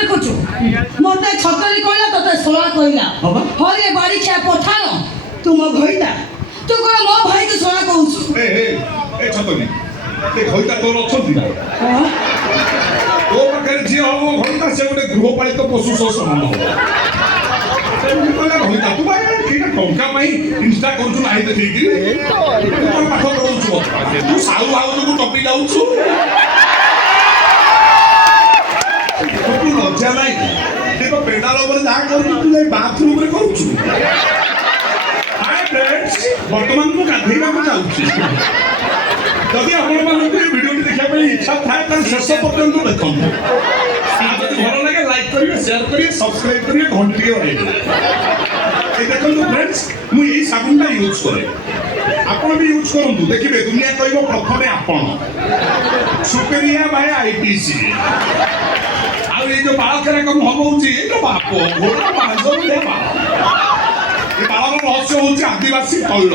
ଦେଖୁଛୁ ମତେ ଛତରୀ କହିଲା ତତେ ଶୋଳା କହିଲା ହରେ ବାଡ଼ି ଖିଆ ପଠାଣ ତୁ ମୋ ଘଇତା ତୁ କଣ ମୋ ଭାଇକୁ ଶୋଳା କହୁଛୁ ଏ ଛତରୀ ଏ ଘଇତା ତୋର ଅଛନ୍ତି ନା ତୋ ପାଖରେ ଯିଏ ହବ ଘଇତା ସେ ଗୋଟେ ଗୃହପାଳିତ ପଶୁ ସହ ସମାନ ହବ ଘଇତା ତୁ ଭାଇ ଟଙ୍କା ପାଇଁ ଇନଷ୍ଟା କରୁଛୁ ନାହିଁ ଦେଖିକି ପାଠ ପଢଉଛୁ ତୁ ସାହୁ ଭାଉଜକୁ ଟପି ଯାଉଛୁ ଲଜ୍ଜା ନାହିଁ ଦେଖ ପେଣ୍ଡାଲ ଉପରେ ଯାହା କରୁଛୁ ତୁ ଯାଇ ବାଥରୁମରେ କରୁଛୁ ବର୍ତ୍ତମାନ ମୁଁ ଗାଧେଇବାକୁ ଯାଉଛି ଯଦି ଆପଣମାନଙ୍କୁ ଏ ଭିଡ଼ିଓଟି ଦେଖିବା ପାଇଁ ଇଚ୍ଛା ଥାଏ ତାହେଲେ ଶେଷ ପର୍ଯ୍ୟନ୍ତ ଦେଖନ୍ତୁ ଯଦି ଭଲ ଲାଗେ ଲାଇକ୍ କରିବେ ସେୟାର କରିବେ ସବସ୍କ୍ରାଇବ କରିବେ ଘଣ୍ଟି ବଜାଇବେ ଦେଖନ୍ତୁ ଫ୍ରେଣ୍ଡସ୍ ମୁଁ ଏଇ ସାବୁନଟା ୟୁଜ୍ କରେ ଆପଣ ବି ୟୁଜ୍ କରନ୍ତୁ ଦେଖିବେ ଦୁନିଆ କହିବ ପ୍ରଥମେ ଆପଣ ସୁପେରିଆ ବାଏ ITC ଆଉ ଏଇ ଯୋଉ ବାଳ କେରାକ ହଉଛି ଏଇ ବାପ ଘୋଡ଼ା ବାଳ ଏ ବାଳର ରହସ୍ୟ ହଉଛି ଆଦିବାସୀ ତୈଳ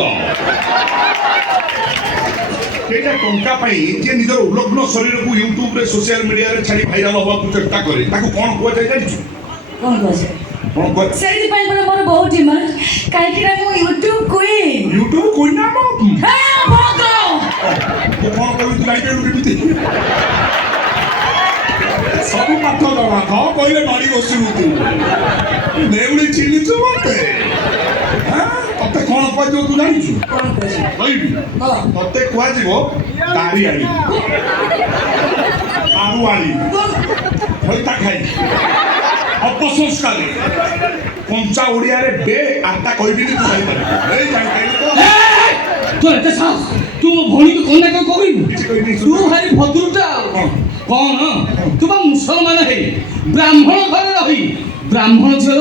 ସେଇଟା ଟଙ୍କା ପାଇଁ ଯିଏ ନିଜର ଉଲଗ୍ନ ଶରୀରକୁ ୟୁଟ୍ୟୁବରେ ସୋସିଆଲ ମିଡିଆରେ ଛାଡ଼ି ଭାଇରାଲ ହବାକୁ ଚେଷ୍ଟା କରେ ତାକୁ କ'ଣ କୁହାଯାଏ ଜାଣିଛୁ କଣ କୁହାଯାଏ ସେଇଥିପାଇଁ ପରା ମୋର ବହୁତ ଡିମାଣ୍ଡ କାହିଁକି ନା ମୁଁ ୟୁଟ୍ୟୁବ କୁଇନ୍ ନା ତୁ କ'ଣ କହିବୁ ତୁ ଜାଣିପାରିଲୁ କେମିତି ସବୁ ପାଠ ଦବା ହଁ କହିଲେ ମାଡ଼ି ବସିବୁ ତୁ ନେଉଳି ଚିହ୍ନିଛୁ ମତେ ତତେ କ'ଣ କୁହାଯିବ ତୁ ଜାଣିଛୁ କହିବି ତତେ କୁହାଯିବ ଦାରିଆଳି ଆରୁଆଳି ହଇତା ଖାଇ ଅପସଂସ୍କାରୀ କଞ୍ଚା ଓଡ଼ିଆରେ ବେ ଆଟା କହିବିନି ତୁ ଜାଣିପାରିବୁ ଏଇ ଜାଣିପାରିଲୁ ତୁ ଏତେ ସାହସ ତୁ ମୋ ଭଉଣୀକୁ କ'ଣ ନା କ'ଣ କହିବୁ ତୁ ଭାରି ଭଦ୍ରୁଟା କ'ଣ ତୁ ବା ମୁସଲମାନ ହେଇ ବ୍ରାହ୍ମଣ ଘରେ ରହି ବ୍ରାହ୍ମଣ ଝିଅର